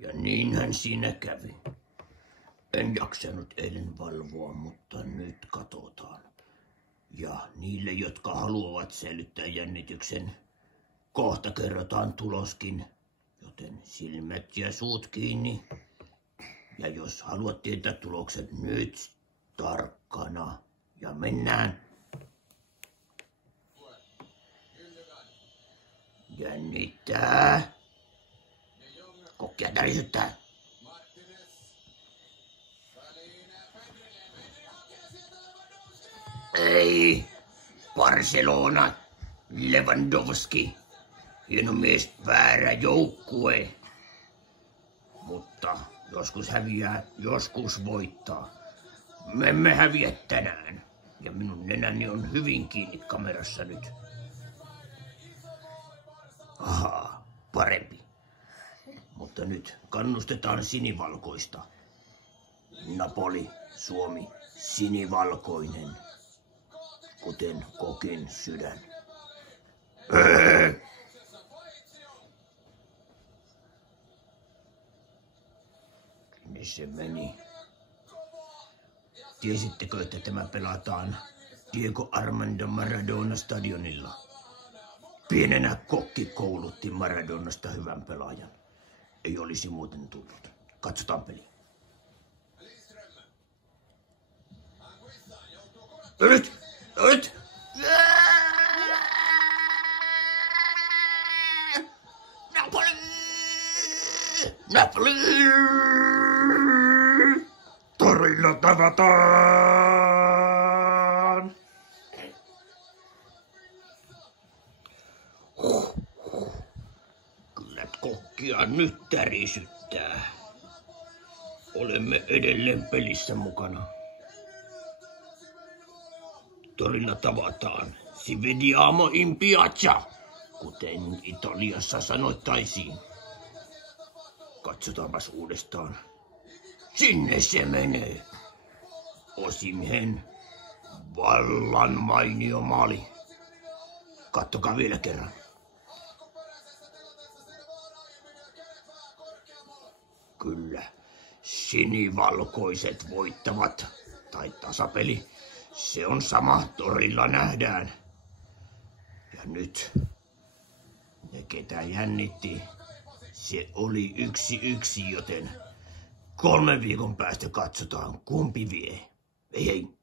Ja niinhän siinä kävi. En jaksanut eilen valvoa, mutta nyt katsotaan. Ja niille, jotka haluavat säilyttää jännityksen, kohta kerrotaan tuloskin, joten silmät ja suut kiinni. Ja jos haluat tietää tulokset nyt tarkkana ja mennään. Jännittää. Kokkia tärisyttää. Ei. Barcelona. Lewandowski. Hieno mies, väärä joukkue. Mutta joskus häviää, joskus voittaa. Me emme häviä tänään. Ja minun nenäni on hyvin kiinni kamerassa nyt. Ahaa, parempi. Mutta nyt kannustetaan sinivalkoista. Napoli, Suomi, sinivalkoinen. Kuten Kokin sydän. Sinne se meni. Tiesittekö, että tämä pelataan Diego Armando Maradona stadionilla? Pienenä Kokki koulutti Maradonasta hyvän pelaajan. Ei olisi muuten tullut. Katsotaan peli. Nyt! Napoli! Torilla tavataan! Kyllä Kokkia nyt tärisyttää. Olemme edelleen pelissä mukana. Torilla tavataan. Si vediamo in piazza, kuten Italiassa sanoittaisiin. Katsotaanpas uudestaan. Sinne se menee. Osimhen vallan mainio maali. Kattokaa vielä kerran. Kyllä, sinivalkoiset voittavat. Tai tasapeli. Se on sama, torilla nähdään. Ja nyt, ne ketä jännitti, se oli 1-1, joten 3 viikon päästä katsotaan kumpi vie. Ei.